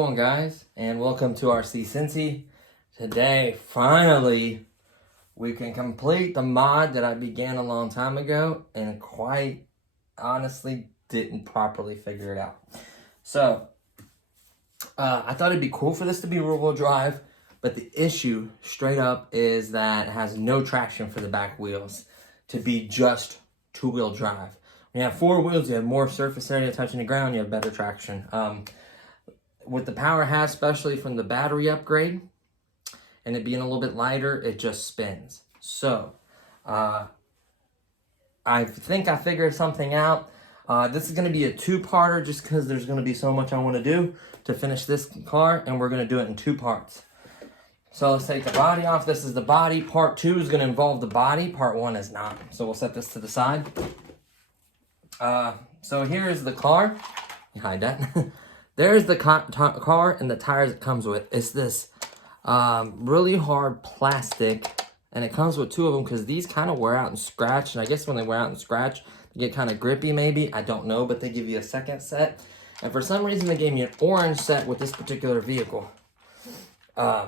going, guys? And welcome to RC Cincy. Today, finally, we can complete the mod that I began a long time ago and quite honestly didn't properly figure it out. So, I thought it'd be cool for this to be rear-wheel drive, but the issue, straight up, is that it has no traction for the back wheels to be just two-wheel drive. When you have four wheels, you have more surface area touching the ground, you have better traction. With the power it has, especially from the battery upgrade, and it being a little bit lighter, it just spins. So, I think I figured something out. This is going to be a two-parter just because there's going to be so much I want to do to finish this car, and we're going to do it in two parts. So let's take the body off. This is the body. Part 2 is going to involve the body. Part 1 is not. So we'll set this to the side. So here is the car. Hide that. There's the car and the tires it comes with. It's this really hard plastic, and it comes with two of them because these kind of wear out and scratch. And I guess when they wear out and scratch, they get kind of grippy maybe. I don't know, but they give you a second set. And for some reason, they gave me an orange set with this particular vehicle. That's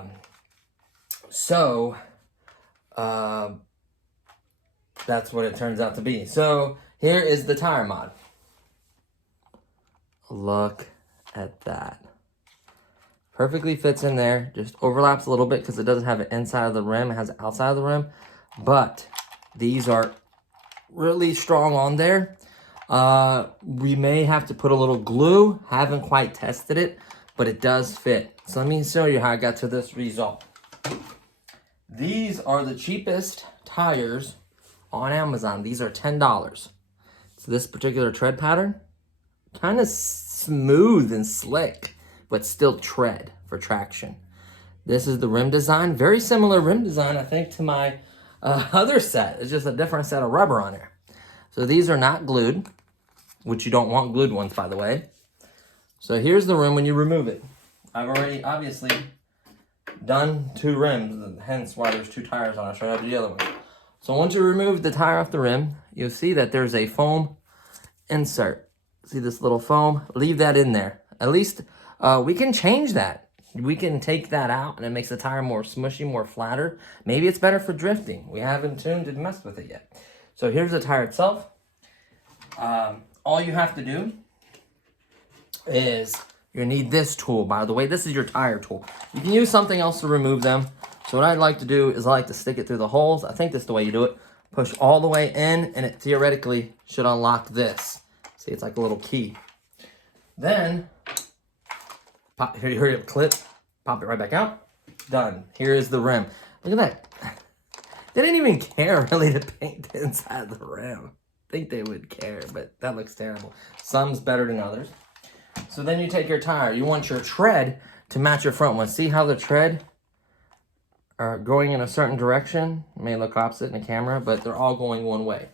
what it turns out to be. So here is the tire mod. Look at that. Perfectly fits in there. Just overlaps a little bit because it doesn't have an inside of the rim. It has an outside of the rim. But these are really strong on there. We may have to put a little glue. Haven't quite tested it, but it does fit. So let me show you how I got to this result. These are the cheapest tires on Amazon. These are $10. So this particular tread pattern, kind of smooth and slick, but still tread for traction. This is the rim design. Very similar rim design, I think, to my other set. It's just a different set of rubber on there. So these are not glued, which you don't want glued ones, by the way. So here's the rim when you remove it. I've already, obviously, done two rims, hence why there's two tires on it. I'll show you how to do the other one. So once you remove the tire off the rim, you'll see that there's a foam insert. See this little foam? Leave that in there. At least we can change that. We can take that out and it makes the tire more smushy, more flatter. Maybe it's better for drifting. We haven't tuned and messed with it yet. So here's the tire itself. All you have to do is you need this tool. By the way, this is your tire tool. You can use something else to remove them. So what I'd like to do is I like to stick it through the holes. I think that's the way you do it. Push all the way in and it theoretically should unlock this. See, it's like a little key. Then, pop, here you heard it clip, pop it right back out. Done. Here is the rim. Look at that. They didn't even care really to paint the inside of the rim. I think they would care, but that looks terrible. Some's better than others. So then you take your tire. You want your tread to match your front one. See how the tread are going in a certain direction? It may look opposite in the camera, but they're all going one way.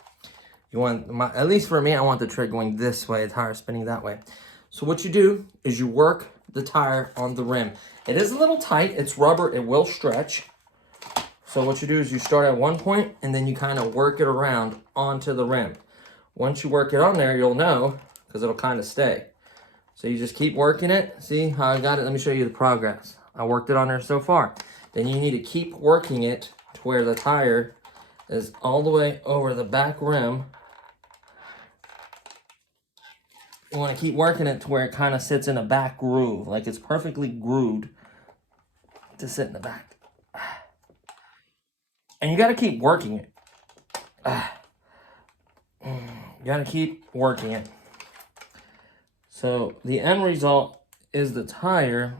You want, at least for me, I want the tread going this way, the tire spinning that way. So what you do is you work the tire on the rim. It is a little tight. It's rubber. It will stretch. So what you do is you start at one point, and then you kind of work it around onto the rim. Once you work it on there, you'll know, because it'll kind of stay. So you just keep working it. See how I got it? Let me show you the progress. I worked it on there so far. Then you need to keep working it to where the tire is all the way over the back rim. You want to keep working it to where it kind of sits in a back groove, like it's perfectly grooved to sit in the back. And you got to keep working it. You got to keep working it. So the end result is the tire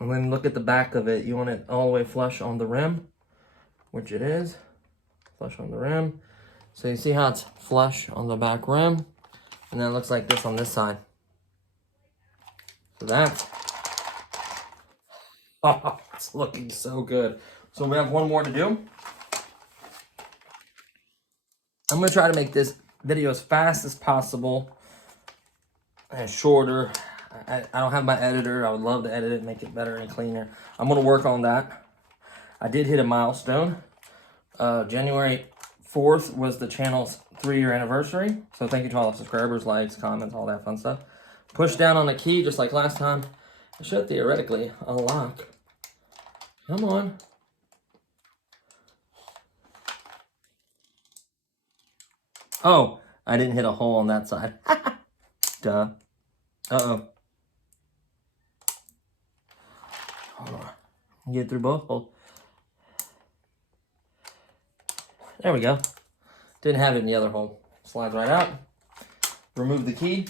and then look at the back of it. You want it all the way flush on the rim, which it is. Flush on the rim. So you see how it's flush on the back rim? And then it looks like this on this side. So that's... Oh, it's looking so good. So we have one more to do. I'm going to try to make this video as fast as possible and shorter. I don't have my editor. I would love to edit it, make it better and cleaner. I'm going to work on that. I did hit a milestone. January 4th was the channel's 3-year anniversary. So thank you to all the subscribers, likes, comments, all that fun stuff. Push down on the key just like last time. It should theoretically unlock. Come on. Oh, I didn't hit a hole on that side. Duh. Uh-oh. Hold on. Get through both holes. There we go. Didn't have it in the other hole. Slides right out. Remove the key.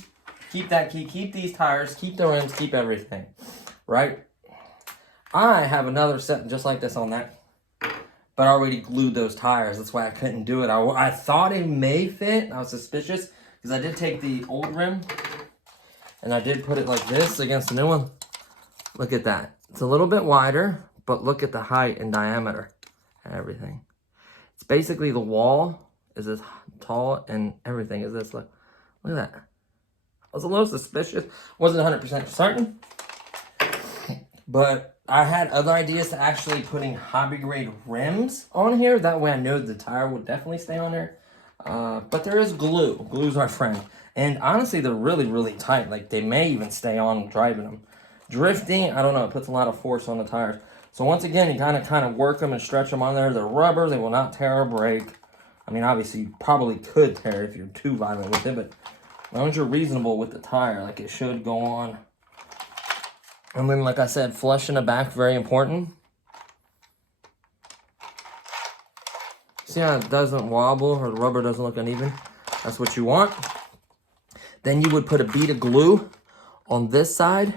Keep that key. Keep these tires. Keep the rims. Keep everything. Right? I have another set just like this on that. But I already glued those tires. That's why I couldn't do it. I thought it may fit. I was suspicious. Because I did take the old rim. And I did put it like this against the new one. Look at that. It's a little bit wider. But look at the height and diameter. And everything. It's basically the wall is this tall and everything is this. Look at that. I was a little suspicious. Wasn't 100% certain. But I had other ideas to actually putting hobby grade rims on here. That way I know the tire would definitely stay on there. But there is glue. Glue's our friend. And honestly, they're really, really tight. Like they may even stay on driving them. Drifting, I don't know. It puts a lot of force on the tires. So once again, you kind of work them and stretch them on there. They're rubber. They will not tear or break. I mean, obviously, you probably could tear if you're too violent with it. But as long as you're reasonable with the tire, like it should go on. And then, like I said, flush in the back, very important. See how it doesn't wobble or the rubber doesn't look uneven? That's what you want. Then you would put a bead of glue on this side.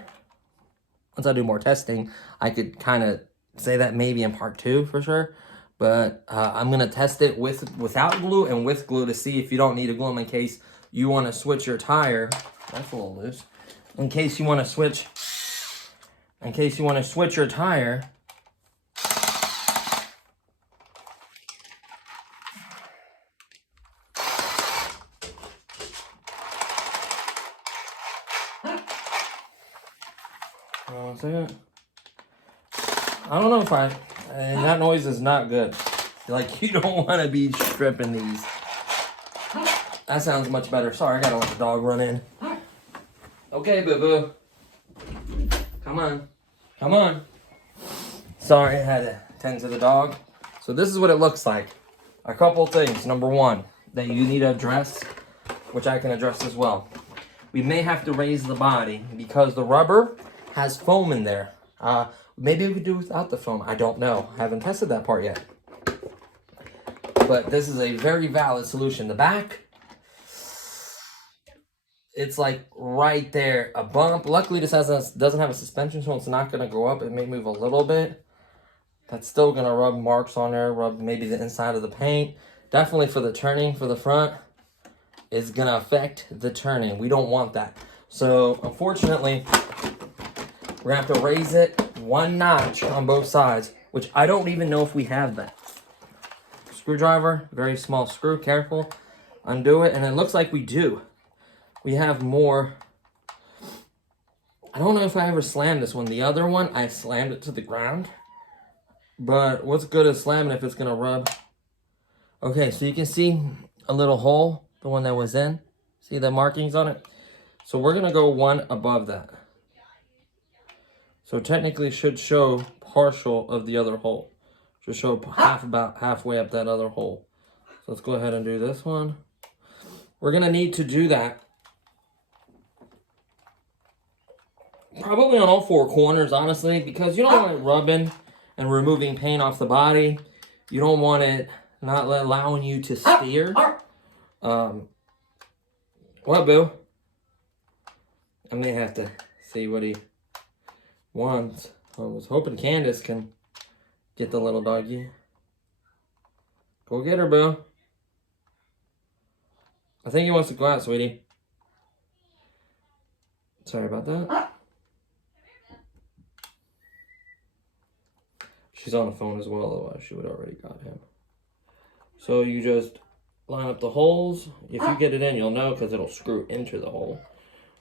Once I do more testing, I could kind of say that maybe in part 2 for sure. But I'm going to test it without glue and with glue to see if you don't need a glue in case you want to switch your tire. That's a little loose. In case you want to switch your tire. One second. I don't know if and that noise is not good. Like, you don't want to be stripping these. That sounds much better. Sorry, I gotta let the dog run in. Okay, boo-boo. Come on. Come on. Sorry, I had to tend to the dog. So this is what it looks like. A couple things. Number 1, that you need to address, which I can address as well. We may have to raise the body because the rubber has foam in there. Maybe we could do without the foam. I don't know. I haven't tested that part yet. But this is a very valid solution. The back, it's like right there, a bump. Luckily, this doesn't have a suspension, so it's not going to go up. It may move a little bit. That's still going to rub marks on there, rub maybe the inside of the paint. Definitely for the turning for the front is going to affect the turning. We don't want that. So, unfortunately, we're going to have to raise it 1 notch on both sides, which I don't even know if we have that. Screwdriver, very small screw, careful. Undo it, and it looks like we do. We have more. I don't know if I ever slammed this one. The other one, I slammed it to the ground. But what's good is slamming if it's going to rub. Okay, so you can see a little hole, the one that was in. See the markings on it? So we're going to go 1 above that. So technically should show partial of the other hole. Should show about halfway up that other hole. So let's go ahead and do this one. We're going to need to do that probably on all 4 corners, honestly, because you don't want it rubbing and removing paint off the body. You don't want it not allowing you to steer. What, boo? I may have to see what he wants. I was hoping Candace can get the little doggy. Go get her, boo. I think he wants to go out, sweetie. Sorry about that. She's on the phone as well, otherwise she would already got him. So you just line up the holes. If you get it in, you'll know because it'll screw into the hole,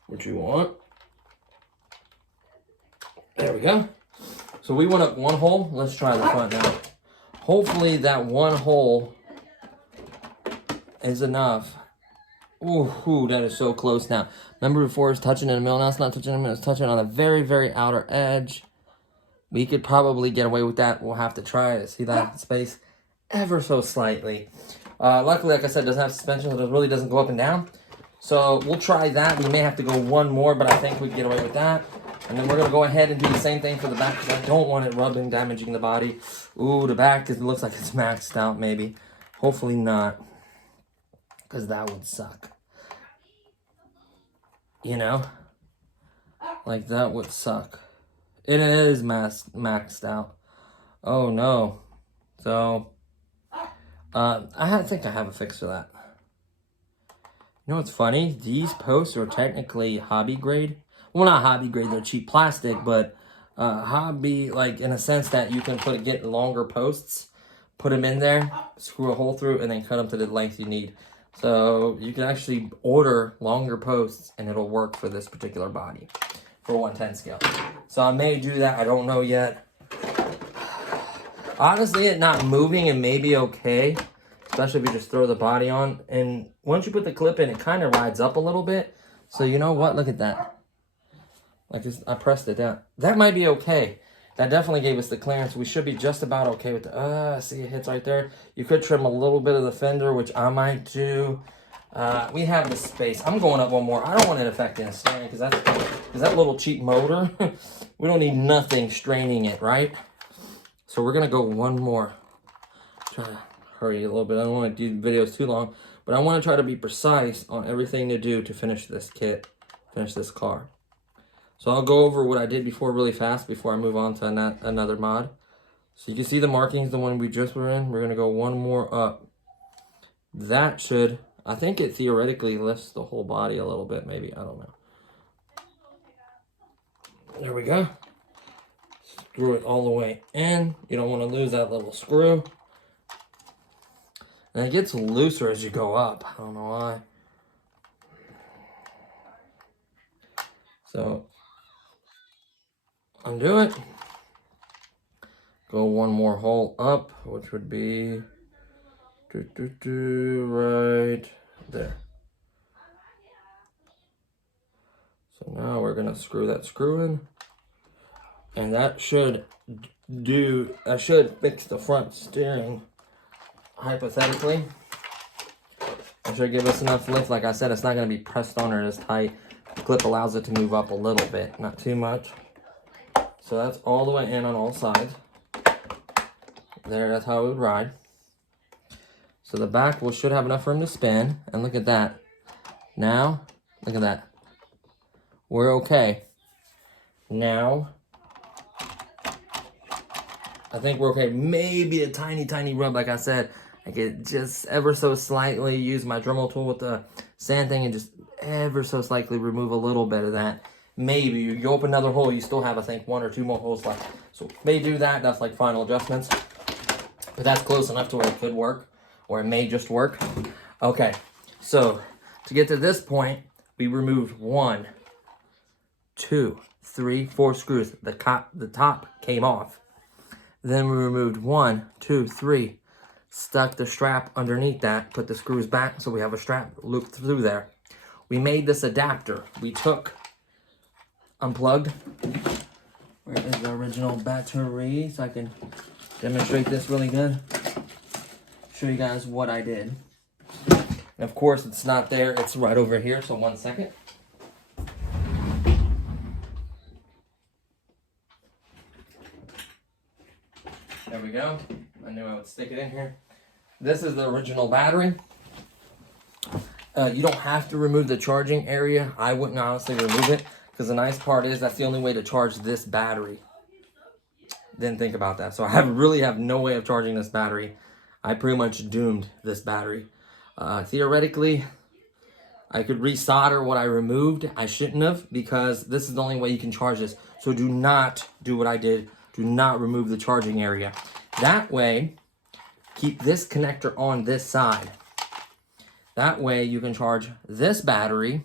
which you want. There we go. So we went up 1 hole. Let's try the front now. Hopefully that 1 hole is enough. Ooh, that is so close now. Remember before it was touching in the middle, now it's not touching in the middle, it's touching on the very, very outer edge. We could probably get away with that. We'll have to try it. See that space? Ever so slightly. Luckily, like I said, it doesn't have suspension, so it really doesn't go up and down. So we'll try that. We may have to go one more, but I think we can get away with that. And then we're going to go ahead and do the same thing for the back because I don't want it rubbing, damaging the body. Ooh, the back, it looks like it's maxed out maybe. Hopefully not, because that would suck. You know? Like, that would suck. It is maxed out. Oh, no. So, I think I have a fix for that. You know what's funny? These posts are technically hobby grade. Well, not hobby grade, they're cheap plastic, but hobby, like, in a sense that you can get longer posts, put them in there, screw a hole through, and then cut them to the length you need. So, you can actually order longer posts, and it'll work for this particular body. For 110 scale. So I may do that. I don't know yet. Honestly, it not moving, it may be okay. Especially if you just throw the body on. And once you put the clip in, it kind of rides up a little bit. So you know what? Look at that. Like I pressed it down. That might be okay. That definitely gave us the clearance. We should be just about okay with the... see, it hits right there. You could trim a little bit of the fender, which I might do. We have the space. I'm going up one more. I don't want it affecting the steering because that little cheap motor, we don't need nothing straining it, right? So we're going to go one more. Try to hurry a little bit. I don't want to do videos too long, but I want to try to be precise on everything to do to finish this kit, finish this car. So I'll go over what I did before really fast before I move on to another mod. So you can see the markings, the one we just were in. We're going to go one more up. That should... I think it theoretically lifts the whole body a little bit, maybe. I don't know. There we go. Screw it all the way in. You don't want to lose that little screw. And it gets looser as you go up. I don't know why. So, undo it. Go one more hole up, which would be... right there. So now we're gonna screw that screw in, and that should fix the front steering. Hypothetically, it should give us enough lift. Like I said, it's not gonna be pressed on or as tight. The clip allows it to move up a little bit, not too much. So that's all the way in on all sides. There, that's how it would ride. So the back should have enough room to spin. And look at that. Now, look at that. We're okay. Now, I think we're okay. Maybe a tiny, tiny rub, like I said. I could just ever so slightly use my Dremel tool with the sand thing and just ever so slightly remove a little bit of that. Maybe. You open another hole, you still have, I think, 1 or 2 more holes left. So may do that. That's like final adjustments. But that's close enough to where it could work. Or it may just work. Okay, so to get to this point, we removed 1, 2, 3, 4 screws. The top came off. Then we removed 1, 2, 3, stuck the strap underneath that, put the screws back so we have a strap looped through there. We made this adapter. We unplugged. Where is the original battery? So I can demonstrate this really good. Show you guys what I did. And of course, it's not there. It's right over here. So 1 second. There we go. I knew I would stick it in here. This is the original battery. You don't have to remove the charging area. I wouldn't honestly remove it because the nice part is that's the only way to charge this battery. Didn't think about that. So I really have no way of charging this battery. I pretty much doomed this battery. Theoretically, I could resolder what I removed. I shouldn't have because this is the only way you can charge this. So do not do what I did. Do not remove the charging area. That way, keep this connector on this side. That way you can charge this battery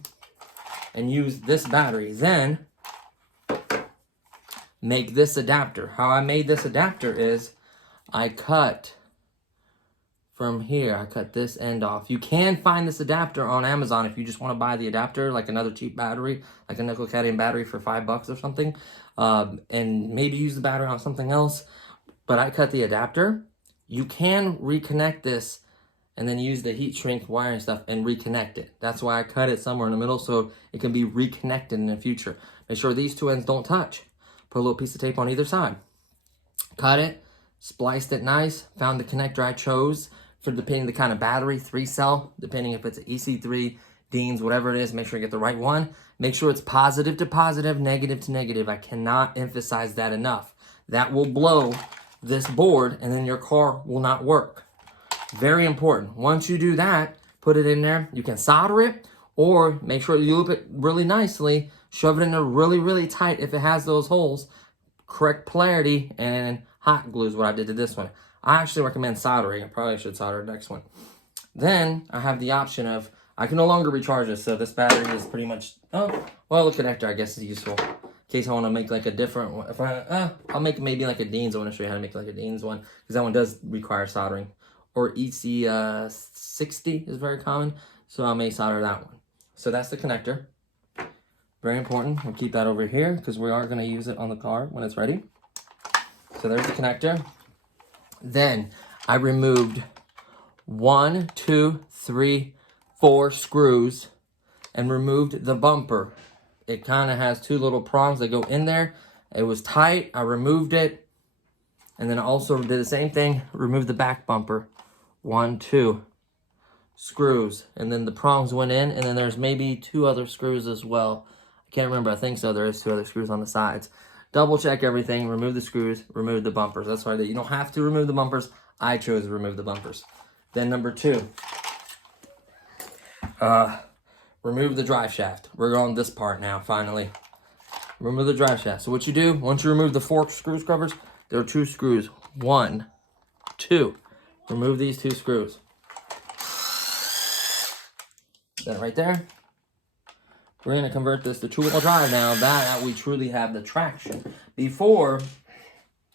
and use this battery. Then make this adapter. How I made this adapter is I cut from here, I cut this end off. You can find this adapter on Amazon if you just want to buy the adapter, like another cheap battery, like a nickel cadmium battery for $5 or something, and maybe use the battery on something else. But I cut the adapter. You can reconnect this and then use the heat shrink wiring stuff and reconnect it. That's why I cut it somewhere in the middle so it can be reconnected in the future. Make sure these two ends don't touch. Put a little piece of tape on either side. Cut it, spliced it nice, found the connector I chose for depending the kind of battery, 3-cell, depending if it's an EC3, Dean's, whatever it is, make sure you get the right one. Make sure it's positive to positive, negative to negative. I cannot emphasize that enough. That will blow this board and then your car will not work. Very important. Once you do that, put it in there. You can solder it or make sure you loop it really nicely. Shove it in there really, really tight if it has those holes. Correct polarity and hot glue is what I did to this one. I actually recommend soldering. I probably should solder the next one. Then I have the option of, I can no longer recharge this, so this battery is pretty much, oh, well, the connector I guess is useful. In case I want to make like a different one. If I'll make maybe like a Dean's. I want to show you how to make like a Dean's one, because that one does require soldering. Or EC60 is very common, so I may solder that one. So that's the connector. Very important. We'll keep that over here because we are going to use it on the car when it's ready. So there's the connector. Then I removed 1, 2, 3, 4 screws and removed the bumper. It kind of has 2 little prongs that go in there. It was tight. I removed it. And then I also did the same thing. Removed the back bumper. 1, 2 screws. And then the prongs went in. And then there's maybe 2 other screws as well. I can't remember. I think so. There is 2 other screws on the sides. Double check everything, remove the screws, remove the bumpers. That's why you don't have to remove the bumpers. I chose to remove the bumpers. Then number 2, remove the drive shaft. We're on this part now, finally. Remove the drive shaft. So what you do, once you remove the 4 screw covers, there are 2 screws. 1, 2. Remove these 2 screws. That right there. We're going to convert this to 2-wheel drive now that we truly have the traction. Before,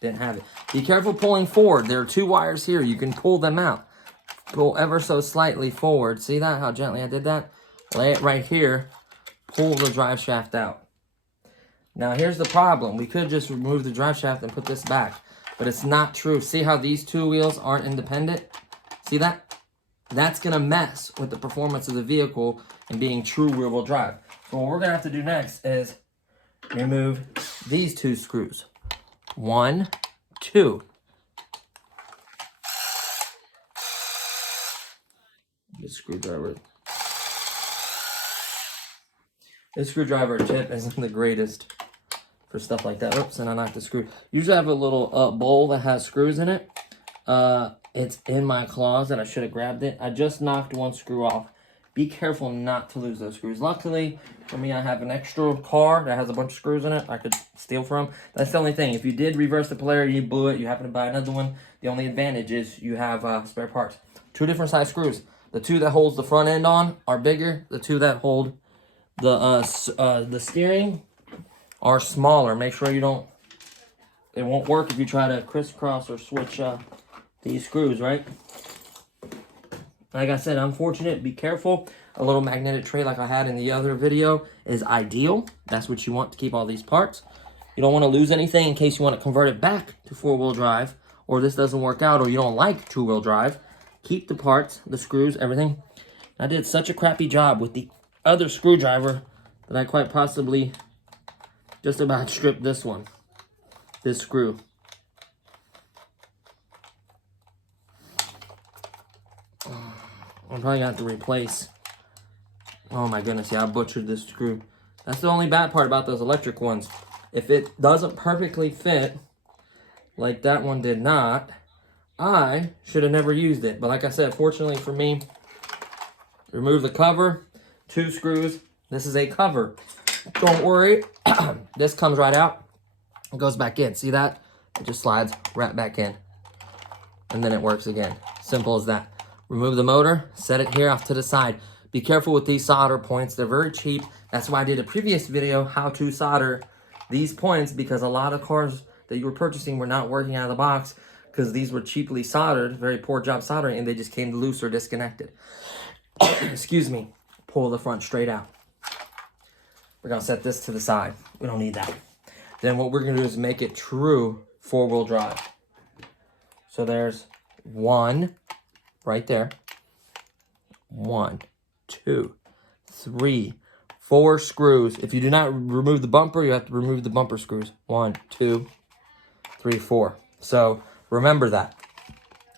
didn't have it. Be careful pulling forward. There are 2 wires here. You can pull them out. Pull ever so slightly forward. See that? How gently I did that? Lay it right here. Pull the drive shaft out. Now here's the problem. We could just remove the drive shaft and put this back. But it's not true. See how these 2 wheels aren't independent? See that? That's going to mess with the performance of the vehicle and being true rear-wheel drive. So what we're going to have to do next is remove these 2 screws. 1, 2. The screwdriver. This screwdriver tip isn't the greatest for stuff like that. Oops, and I knocked the screw. Usually I have a little bowl that has screws in it. It's in my closet. I should have grabbed it. I just knocked 1 screw off. Be careful not to lose those screws. Luckily, for me, I have an extra car that has a bunch of screws in it I could steal from. That's the only thing. If you did reverse the polarity, you blew it, you happen to buy another one, the only advantage is you have spare parts. 2 different size screws. The 2 that holds the front end on are bigger. The 2 that hold the steering are smaller. Make sure you don't, it won't work if you try to crisscross or switch these screws, right? Like I said, unfortunate, be careful. A little magnetic tray like I had in the other video is ideal. That's what you want to keep all these parts. You don't want to lose anything in case you want to convert it back to 4-wheel drive, or this doesn't work out, or you don't like 2-wheel drive. Keep the parts, the screws, everything. I did such a crappy job with the other screwdriver that I quite possibly just about stripped this one, this screw. I'm probably gonna have to replace. Oh my goodness, yeah, I butchered this screw. That's the only bad part about those electric ones. If it doesn't perfectly fit, like that one did not, I should have never used it. But like I said, fortunately for me, remove the cover, 2 screws. This is a cover. Don't worry, this comes right out. It goes back in. See that? It just slides right back in. And then it works again. Simple as that. Remove the motor, set it here off to the side. Be careful with these solder points. They're very cheap. That's why I did a previous video, how to solder these points, because a lot of cars that you were purchasing were not working out of the box. because these were cheaply soldered, very poor job soldering, and they just came loose or disconnected. Excuse me. Pull the front straight out. We're going to set this to the side. We don't need that. Then what we're going to do is make it true four-wheel drive. So there's one right there. 1, 2, 3, 4 screws. If you do not remove the bumper, you have to remove the bumper screws. 1, 2, 3, 4. So remember that.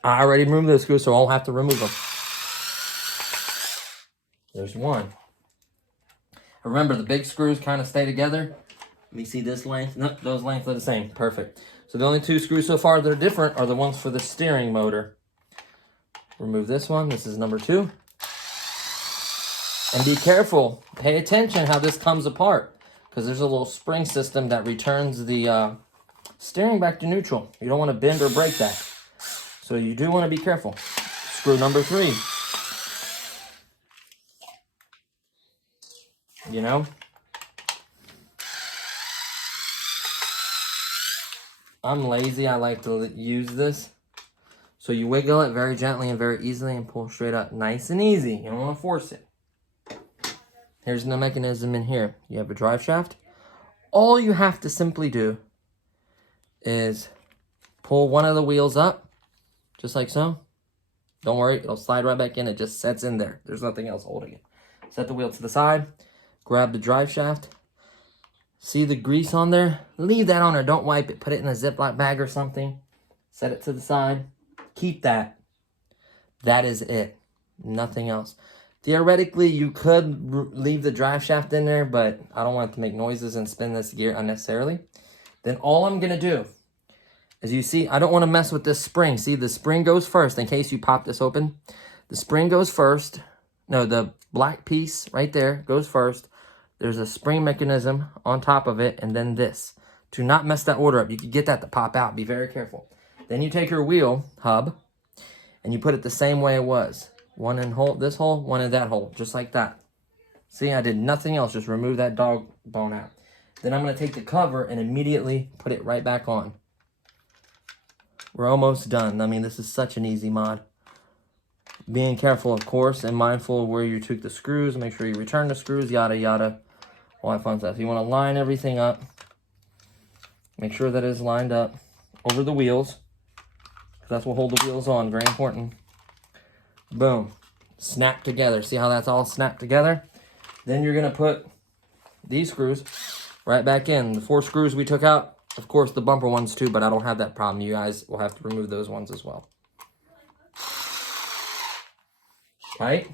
I already removed those screws, so I won't have to remove them. There's one. Remember, the big screws kind of stay together. Let me see this length. Nope, those lengths are the same. Perfect. So the only 2 screws so far that are different are the ones for the steering motor. Remove this one. This is number 2. And be careful. Pay attention how this comes apart, because there's a little spring system that returns the steering back to neutral. You don't want to bend or break that. So you do want to be careful. Screw number 3. You know? I'm lazy. I like to use this. So you wiggle it very gently and very easily and pull straight up. Nice and easy. You don't want to force it. Here's the mechanism in here. You have a drive shaft. All you have to simply do is pull one of the wheels up, just like so. Don't worry, it'll slide right back in. It just sets in there. There's nothing else holding it. Set the wheel to the side. Grab the drive shaft. See the grease on there? Leave that on there. Don't wipe it. Put it in a Ziploc bag or something. Set it to the side. Keep that. That is it. Nothing else. Theoretically, you could leave the drive shaft in there, but I don't want it to make noises and spin this gear unnecessarily. Then all I'm going to do, as you see, I don't want to mess with this spring. See, the spring goes first in case you pop this open. The spring goes first. No, the black piece right there goes first. There's a spring mechanism on top of it, and then this. Do not mess that order up. You can get that to pop out. Be very careful. Then you take your wheel hub, and you put it the same way it was. One in this hole, one in that hole, just like that. See, I did nothing else, just remove that dog bone out. Then I'm going to take the cover and immediately put it right back on. We're almost done. I mean, this is such an easy mod. Being careful, of course, and mindful of where you took the screws. Make sure you return the screws, yada, yada. All that fun stuff. You want to line everything up. Make sure that it's lined up over the wheels. That's what hold the wheels on. Very important. Boom. Snap together. See how that's all snapped together? Then you're going to put these screws right back in. The 4 screws we took out. Of course, the bumper ones too, but I don't have that problem. You guys will have to remove those ones as well. Right?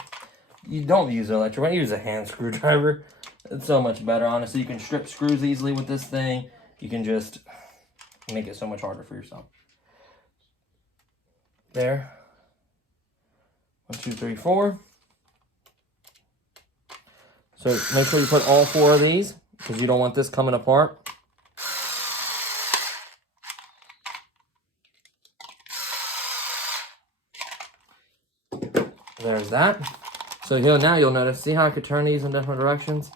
You don't use an electric one. Use a hand screwdriver. It's so much better, honestly. You can strip screws easily with this thing. You can just make it so much harder for yourself. There. 1, 2, 3, 4. So make sure you put all 4 of these, because you don't want this coming apart. There's that. So here now you'll notice, see how I could turn these in different directions?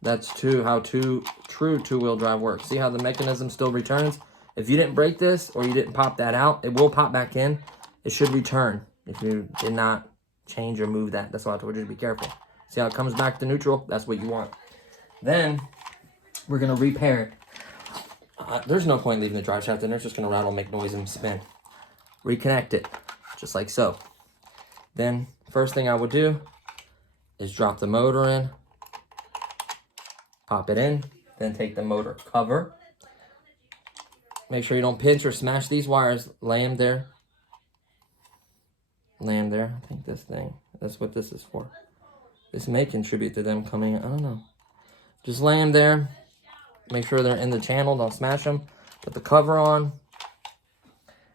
That's how true 2-wheel drive works. See how the mechanism still returns? If you didn't break this or you didn't pop that out, it will pop back in. It should return if you did not change or move that. That's why I told you to be careful. See how it comes back to neutral? That's what you want. Then we're going to repair it. There's no point leaving the drive shaft in there. It's just going to rattle, make noise, and spin. Reconnect it, just like so. Then first thing I would do is drop the motor in. Pop it in. Then take the motor cover. Make sure you don't pinch or smash these wires. Lay them there. Lay them there. I think this thing, that's what this is for. This may contribute to them coming, I don't know. Just lay them there. Make sure they're in the channel. Don't smash them. Put the cover on.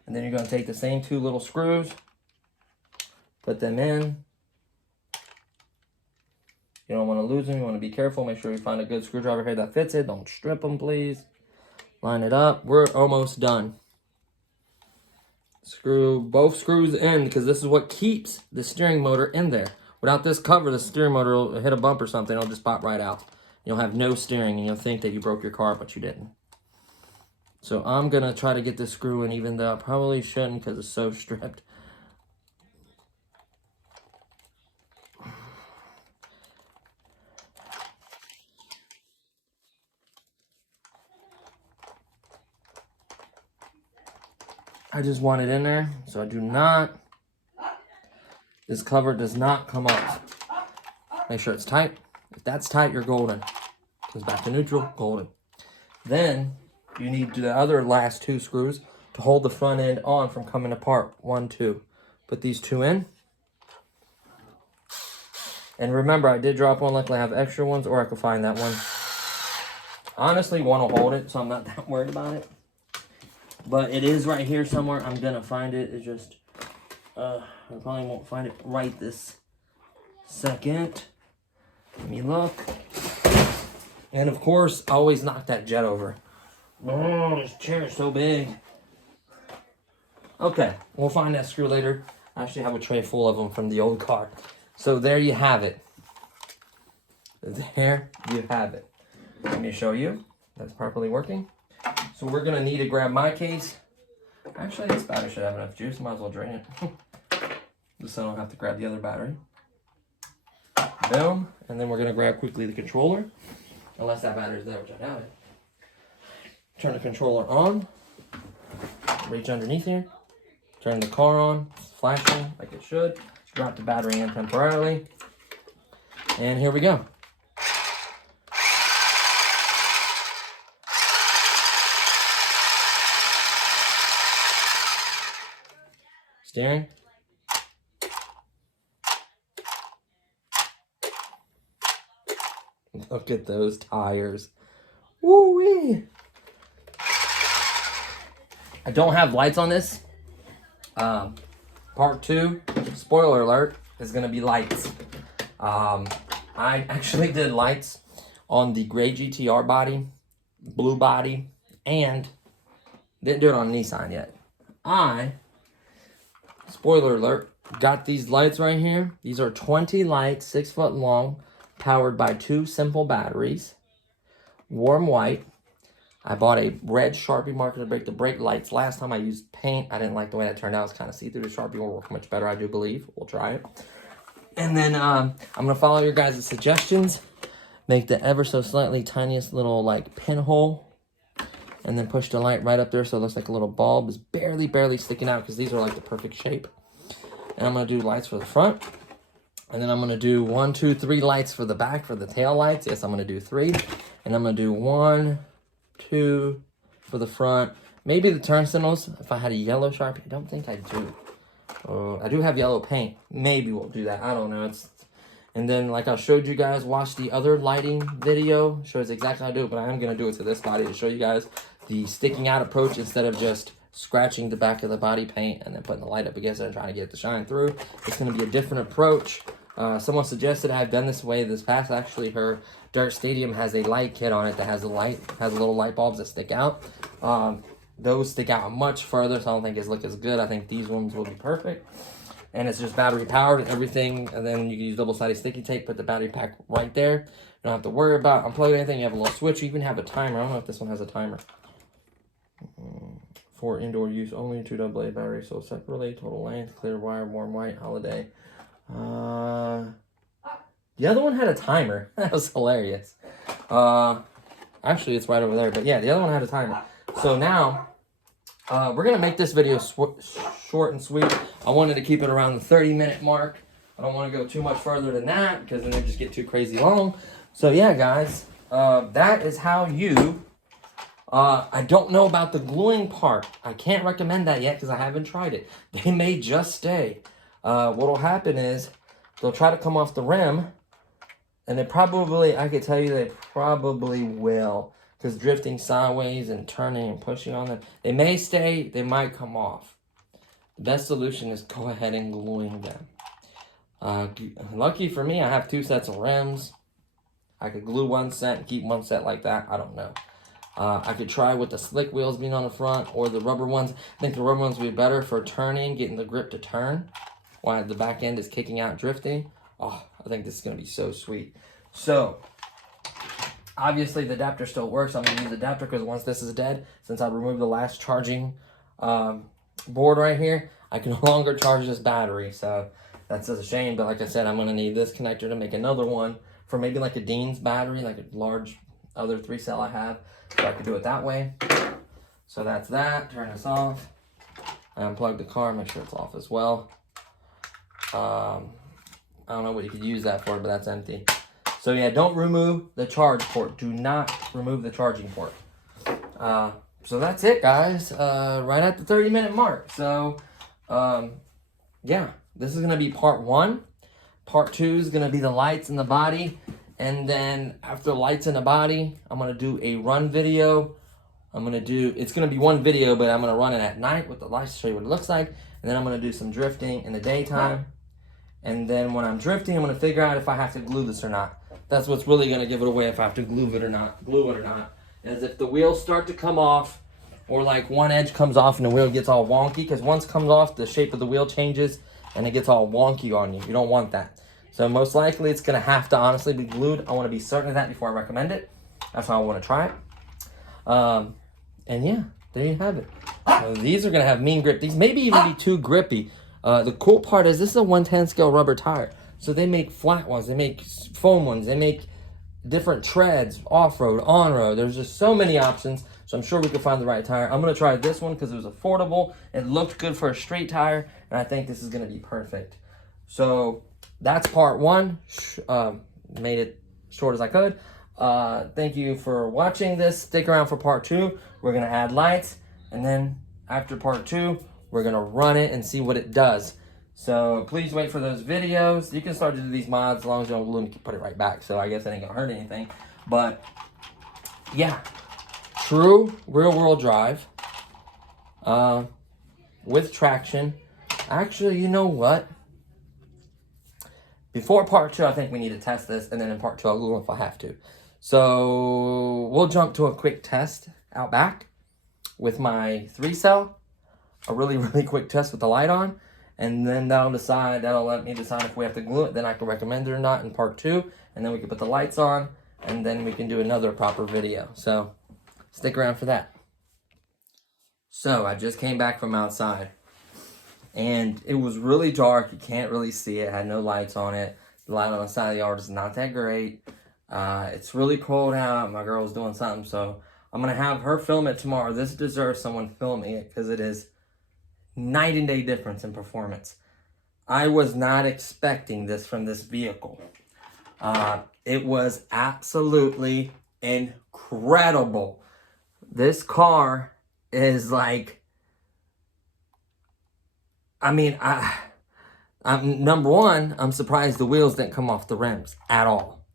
And then you're going to take the same 2 little screws. Put them in. You don't want to lose them. You want to be careful. Make sure you find a good screwdriver here that fits it. Don't strip them, please. Line it up. We're almost done. Screw both screws in, because this is what keeps the steering motor in there. Without this cover, the steering motor will hit a bump or something. It'll just pop right out. You'll have no steering, and you'll think that you broke your car, but you didn't. So I'm going to try to get this screw in, even though I probably shouldn't because it's so stripped. I just want it in there, so I do not, this cover does not come off. Make sure it's tight. If that's tight, you're golden. Comes back to neutral, golden. Then you need the other last 2 screws to hold the front end on from coming apart. 1, 2. Put these 2 in. And remember, I did drop one. Luckily, I have extra ones, or I could find that one. Honestly, one will hold it, so I'm not that worried about it. But it is right here somewhere. I'm going to find it. It's just, I probably won't find it right this second. Let me look. And of course, always knock that jet over. Oh, this chair is so big. Okay, we'll find that screw later. I actually have a tray full of them from the old car. So there you have it. There you have it. Let me show you. That's properly working. So we're going to need to grab my case. Actually, this battery should have enough juice. Might as well drain it. Just so I don't have to grab the other battery. Boom. And then we're going to grab quickly the controller. Unless that battery's there, which I doubt it. Turn the controller on. Reach underneath here. Turn the car on. It's flashing like it should. Drop the battery in temporarily. And here we go. Steering. Look at those tires. Woo-wee. I don't have lights on this. Part 2, spoiler alert, is going to be lights. I actually did lights on the gray GTR body, blue body, and didn't do it on Nissan yet. Spoiler alert, got these lights right here. These are 20 lights, 6 foot long, powered by 2 simple batteries, warm white. I bought a red Sharpie marker to break the brake lights. Last time I used paint, I didn't like the way that turned out. It's kind of see-through. The Sharpie will work much better, I do believe. We'll try it. And then I'm going to follow your guys' suggestions. Make the ever so slightly tiniest little like pinhole. And then push the light right up there so it looks like a little bulb is barely sticking out because these are like the perfect shape. And I'm going to do lights for the front. And then I'm going to do 1, 2, 3 lights for the back for the tail lights. Yes, I'm going to do 3. And I'm going to do 1, 2 for the front. Maybe the turn signals, if I had a yellow Sharpie. I don't think I do. I do have yellow paint. Maybe we'll do that. I don't know. And then, like I showed you guys, watch the other lighting video. Shows exactly how to do it, but I am going to do it to this body to show you guys the sticking out approach instead of just scratching the back of the body paint and then putting the light up against it and trying to get it to shine through. It's going to be a different approach. Someone suggested I've done this way this past. Actually, her Dirt Stadium has a light kit on it that has little light bulbs that stick out. Those stick out much further, so I don't think it's look as good. I think these ones will be perfect. And it's just battery powered and everything. And then you can use double-sided sticky tape, put the battery pack right there. You don't have to worry about unplugging anything. You have a little switch. You even have a timer. I don't know if this one has a timer. For indoor use only, 2 AA batteries sold separately. Total length, clear wire, warm white, holiday. The other one had a timer. That was hilarious. Actually, it's right over there. But yeah, the other one had a timer. So now, we're going to make this video short and sweet. I wanted to keep it around the 30-minute mark. I don't want to go too much further than that because then they just get too crazy long. So yeah, guys, that is how you... I don't know about the gluing part. I can't recommend that yet because I haven't tried it. They may just stay. What will happen is they'll try to come off the rim. And they probably, I could tell you they probably will. Because drifting sideways and turning and pushing on them. They may stay, they might come off. The best solution is go ahead and gluing them. Lucky for me, I have 2 sets of rims. I could glue 1 set and keep 1 set like that. I don't know. I could try with the slick wheels being on the front or the rubber ones. I think the rubber ones would be better for turning, getting the grip to turn. While the back end is kicking out, drifting. Oh, I think this is going to be so sweet. So, Obviously, the adapter still works. I'm going to use the adapter because once this is dead, since I removed the last charging board right here, I can no longer charge this battery. So that's a shame. But like I said, I'm going to need this connector to make another one for maybe like a Dean's battery, like a large other 3-cell I have. So I could do it that way. So that's that. Turn this off. I unplug the car, make sure it's off as well. I don't know what you could use that for, but that's empty. So yeah, don't remove the charge port. Do not remove the charging port. So that's it, guys. Right at the 30-minute mark. So yeah, this is gonna be part 1. Part 2 is gonna be the lights and the body. And then after lights in the body, I'm gonna do a run video. It's gonna be one video, but I'm gonna run it at night with the lights to show you what it looks like. And then I'm gonna do some drifting in the daytime. And then when I'm drifting, I'm gonna figure out if I have to glue this or not. That's what's really gonna give it away if I have to glue it or not. Is if the wheels start to come off, or like one edge comes off and the wheel gets all wonky, because once it comes off, the shape of the wheel changes and it gets all wonky on you. You don't want that. So most likely it's gonna have to honestly be glued. I wanna be certain of that before I recommend it. That's how I wanna try it. And yeah, there you have it. So these are gonna have mean grip. These maybe even be too grippy. The cool part is this is a 1/10 scale rubber tire. So they make flat ones, they make foam ones, they make different treads, off-road, on-road. There's just so many options. So I'm sure we can find the right tire. I'm gonna try this one because it was affordable. It looked good for a street tire, and I think this is gonna be perfect. So that's part 1. Made it short as I could. Thank you for watching this. Stick around for part 2. We're gonna add lights, and then after part 2, we're gonna run it and see what it does. So please wait for those videos. You can start to do these mods as long as you don't glue them, put it right back. So I guess it ain't gonna hurt anything. But yeah, true real-world drive with traction. Actually, you know what? Before part 2, I think we need to test this, and then in part 2, I'll glue them if I have to. So we'll jump to a quick test out back with my 3-cell. A really quick test with the light on. And then that'll let me decide if we have to glue it. Then I can recommend it or not in part 2. And then we can put the lights on. And then we can do another proper video. So stick around for that. So I just came back from outside. And it was really dark. You can't really see it. It had no lights on it. The light on the side of the yard is not that great. It's really cold out. My girl was doing something. So I'm going to have her film it tomorrow. This deserves someone filming it because it is night and day difference in performance. I was not expecting this from this vehicle. It was absolutely incredible. This car is like, I mean, I'm number one, I'm surprised the wheels didn't come off the rims at all.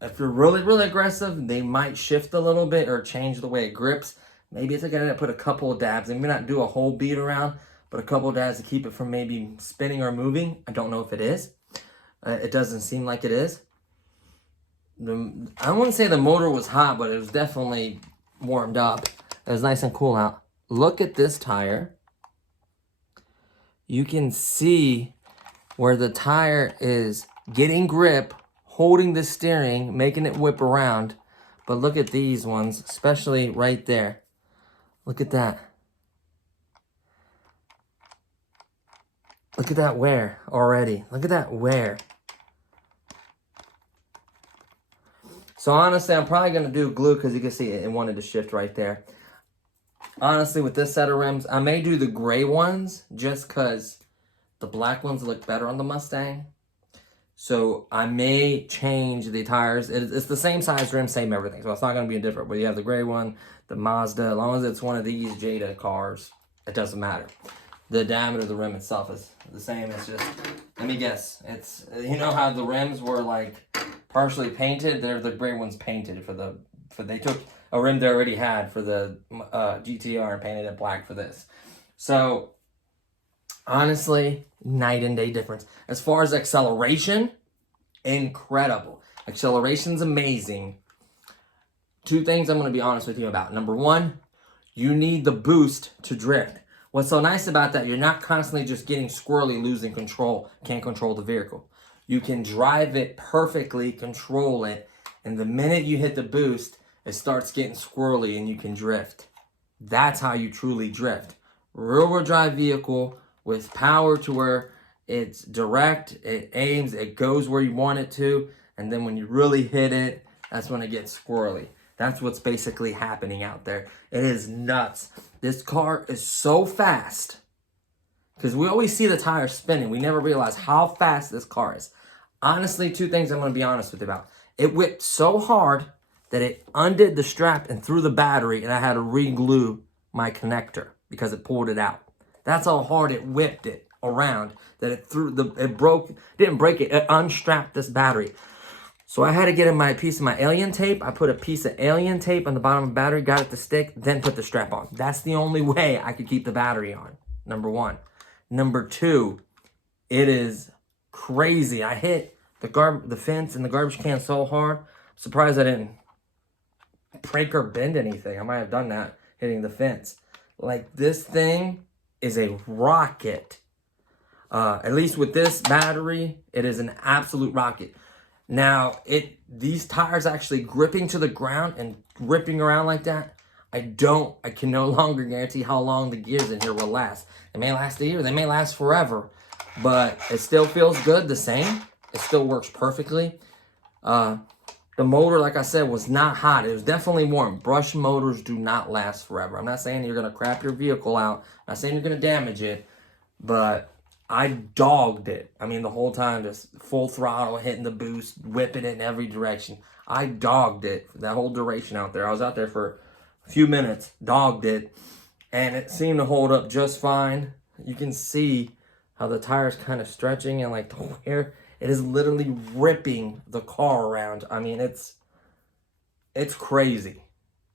If you're really aggressive, they might shift a little bit or change the way it grips. Maybe it's like I gotta put a couple of dabs. I may not do a whole beat around, but a couple of dabs to keep it from maybe spinning or moving. I don't know if it is. It doesn't seem like it is. I wouldn't say the motor was hot, but it was definitely warmed up. It was nice and cool out. Look at this tire. You can see where the tire is getting grip, holding the steering, making it whip around. But look at these ones, especially right there. Look at that. Look at that wear already. Look at that wear. So honestly, I'm probably going to do glue because you can see it wanted to shift right there. Honestly, with this set of rims, I may do the gray ones just because the black ones look better on the Mustang. So I may change the tires. It's the same size rim, same everything. So it's not going to be different. But you have the gray one, the Mazda. As long as it's one of these Jada cars, it doesn't matter. The diameter of the rim itself is the same. It's just, let me guess. It's, you know how the rims were like partially painted? They're the gray ones painted they took a rim they already had for the GTR and painted it black for this. So honestly, night and day difference. As far as acceleration, incredible. Acceleration's amazing. 2 things I'm going to be honest with you about. Number 1, you need the boost to drift. What's so nice about that, you're not constantly just getting squirrely, losing control, can't control the vehicle. You can drive it perfectly, control it, And the minute you hit the boost, it starts getting squirrely and you can drift. That's how you truly drift. Rear-wheel drive vehicle with power to where it's direct, it aims, it goes where you want it to, and then when you really hit it, that's when it gets squirrely. That's what's basically happening out there. It is nuts. This car is so fast, because we always see the tires spinning. We never realize how fast this car is. Honestly, two things I'm going to be honest with you about. It whipped so hard that it undid the strap and threw the battery, and I had to re-glue my connector because it pulled it out. That's how hard it whipped it around, that didn't break it, it unstrapped this battery. So I had to get in my piece of my alien tape. I put a piece of alien tape on the bottom of the battery, got it to stick, then put the strap on. That's the only way I could keep the battery on, number one. Number two, it is crazy. I hit the fence and the garbage can so hard. I'm surprised I didn't break or bend anything. I might have done that hitting the fence. Like, this thing is a rocket. At least with this battery, it is an absolute rocket. Now, these tires actually gripping to the ground and gripping around like that, I can no longer guarantee how long the gears in here will last. They may last a year, they may last forever, but it still feels good the same. It still works perfectly. The motor, like I said, was not hot. It was definitely warm. Brush motors do not last forever. I'm not saying you're going to crap your vehicle out. I'm not saying you're going to damage it, but I dogged it. I mean, the whole time, just full throttle, hitting the boost, whipping it in every direction. I dogged it for that whole duration out there. I was out there for a few minutes, dogged it, and it seemed to hold up just fine. You can see how the tire's kind of stretching and like the wear. It is literally ripping the car around. I mean, it's crazy.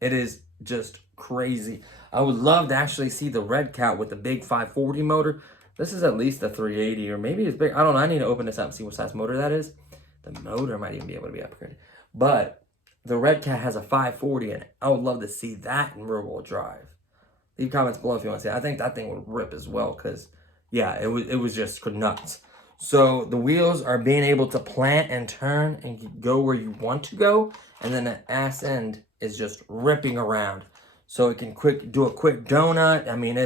It is just crazy. I would love to actually see the Red Cat with the big 540 motor. This is at least a 380, or maybe it's big. I don't know. I need to open this up and see what size motor that is. The motor might even be able to be upgraded. But the Red Cat has a 540 in it. I would love to see that in rear-wheel drive. Leave comments below if you want to see it. I think that thing would rip as well, because, yeah, it was just nuts. So the wheels are being able to plant and turn and go where you want to go. And then the ass end is just ripping around. So it can do a quick donut. I mean,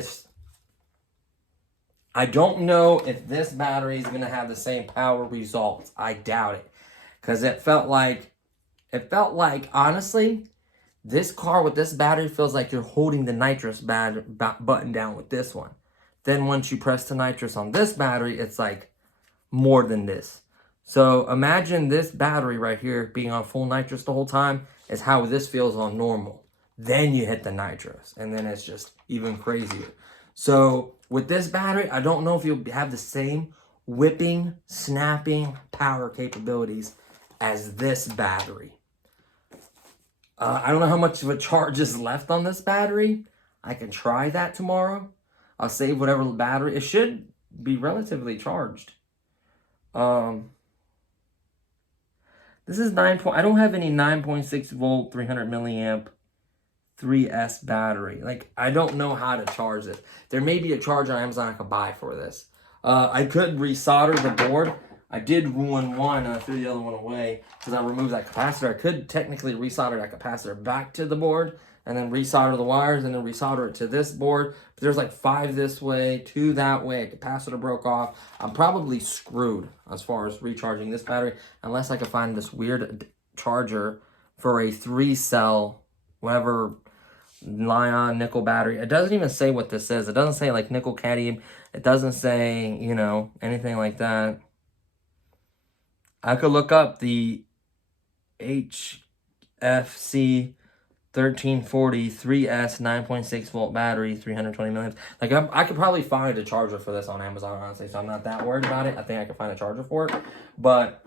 I don't know if this battery is going to have the same power results. I doubt it. Because it felt like, honestly, this car with this battery feels like you're holding the nitrous button down with this one. Then once you press the nitrous on this battery, it's like more than this. So imagine this battery right here being on full nitrous the whole time is how this feels on normal. Then you hit the nitrous, and then it's just even crazier. So with this battery, I don't know if you'll have the same whipping, snapping power capabilities as this battery. I don't know how much of a charge is left on this battery. I can try that tomorrow. I'll save whatever battery. It should be relatively charged. This is I don't have any 9.6 volt, 300 milliamp 3S battery. Like, I don't know how to charge this. There may be a charger on Amazon I could buy for this. I could resolder the board. I did ruin one, and I threw the other one away because I removed that capacitor. I could technically resolder that capacitor back to the board and then resolder the wires and then resolder it to this board. But there's like 5 this way, 2 that way. A capacitor broke off. I'm probably screwed as far as recharging this battery unless I can find this weird charger for a 3-cell, whatever, Li-ion nickel battery. It doesn't even say what this is. It doesn't say like nickel cadmium. It doesn't say, you know, anything like that. I could look up the HFC 1340 3S 9.6 volt battery, 320 milliamps. Like, I could probably find a charger for this on Amazon, honestly, so I'm not that worried about it. I think I can find a charger for it, but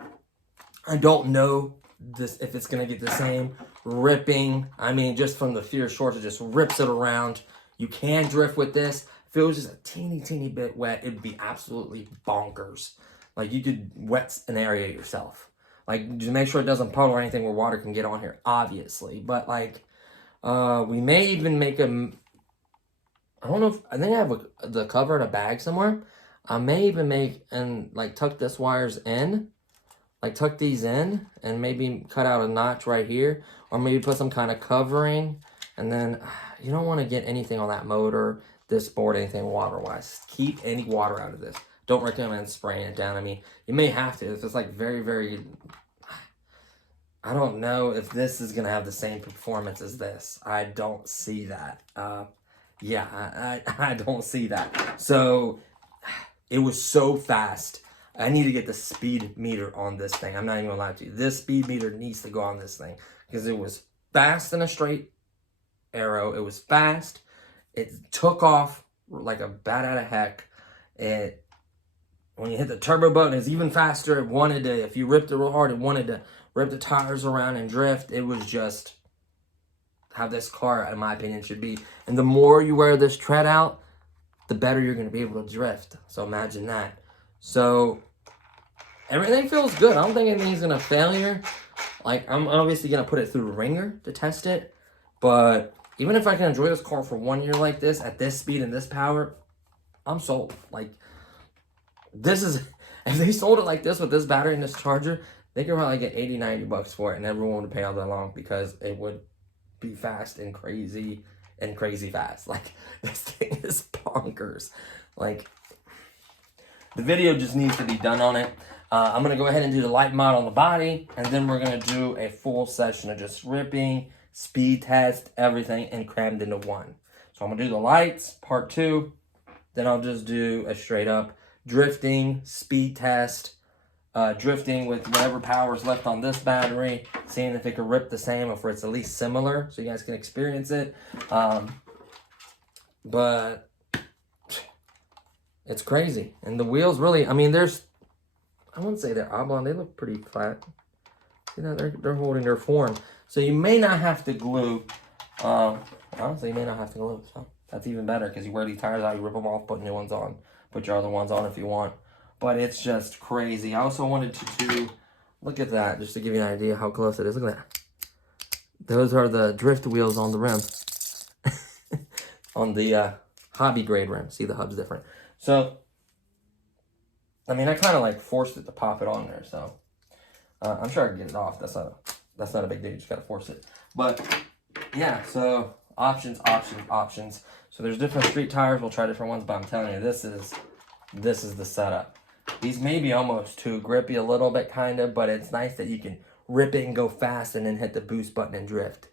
I don't know if it's going to get the same ripping. I mean, just from the fear shorts, it just rips it around. You can drift with this. If it was just a teeny bit wet, it'd be absolutely bonkers. Like, you could wet an area yourself. Like, just make sure it doesn't puddle or anything where water can get on here, obviously. But, like, we may even make a... I don't know if... I think I have the cover in a bag somewhere. I may even make and, like, tuck this wires in. like tuck these in and maybe cut out a notch right here, or maybe put some kind of covering. And then you don't want to get anything on that motor, this board, anything water-wise. Keep any water out of this. Don't recommend spraying it down. I mean, you may have to if it's like very, very, I don't know if this is going to have the same performance as this. I don't see that. Yeah, I don't see that. So it was so fast. I need to get the speed meter on this thing. I'm not even gonna lie to you. This speed meter needs to go on this thing because it was fast in a straight arrow. It was fast. It took off like a bat out of heck. When you hit the turbo button, it's even faster. It wanted to, if you ripped it real hard, it wanted to rip the tires around and drift. It was just how this car, in my opinion, should be. And the more you wear this tread out, the better you're going to be able to drift. So imagine that. So everything feels good. I don't think anything's going to fail here. Like, I'm obviously going to put it through a ringer to test it. But even if I can enjoy this car for 1 year like this, at this speed and this power, I'm sold. Like, this is, if they sold it like this with this battery and this charger, they could probably get 80, 90 bucks for it, and everyone would pay all that long because it would be fast and crazy fast. Like, this thing is bonkers. Like, the video just needs to be done on it. I'm going to go ahead and do the light mod on the body, and then we're going to do a full session of just ripping, speed test, everything, and crammed into one. So I'm going to do the lights, part 2. Then I'll just do a straight up drifting, speed test, drifting with whatever power is left on this battery, seeing if it can rip the same or if it's at least similar so you guys can experience it. But it's crazy. And the wheels really, I mean, I wouldn't say they're oblong. They look pretty flat. See that? They're holding their form. So you may not have to glue. Honestly, you may not have to glue. So that's even better because you wear these tires out, you rip them off, put new ones on. Put your other ones on if you want. But it's just crazy. I also wanted to do, look at that, just to give you an idea how close it is. Look at that. Those are the drift wheels on the rim. On the hobby grade rim. See, the hub's different. So, I mean, I kind of like forced it to pop it on there. So, I'm sure I can get it off. That's not a big deal. You just got to force it. But, yeah, so options. So there's different street tires. We'll try different ones, but I'm telling you, this is the setup. These may be almost too grippy a little bit, kind of, but it's nice that you can rip it and go fast and then hit the boost button and drift.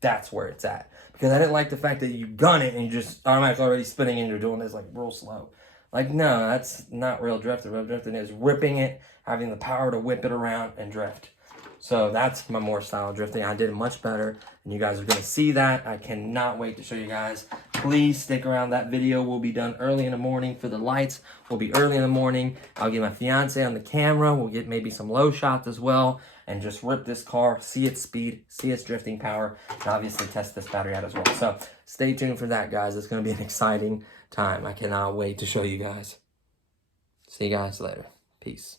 That's where it's at. Because I didn't like the fact that you gun it and you just automatically already spinning and you're doing this like real slow. Like, no, that's not real drifting. Real drifting is ripping it, having the power to whip it around and drift. So that's my more style of drifting. I did it much better, and you guys are going to see that. I cannot wait to show you guys. Please stick around. That video will be done early in the morning. For the lights, will be early in the morning. I'll get my fiance on the camera. We'll get maybe some low shots as well, and just rip this car, see its speed, see its drifting power, and obviously test this battery out as well. So stay tuned for that, guys. It's going to be an exciting time. I cannot wait to show you guys. See you guys later. Peace.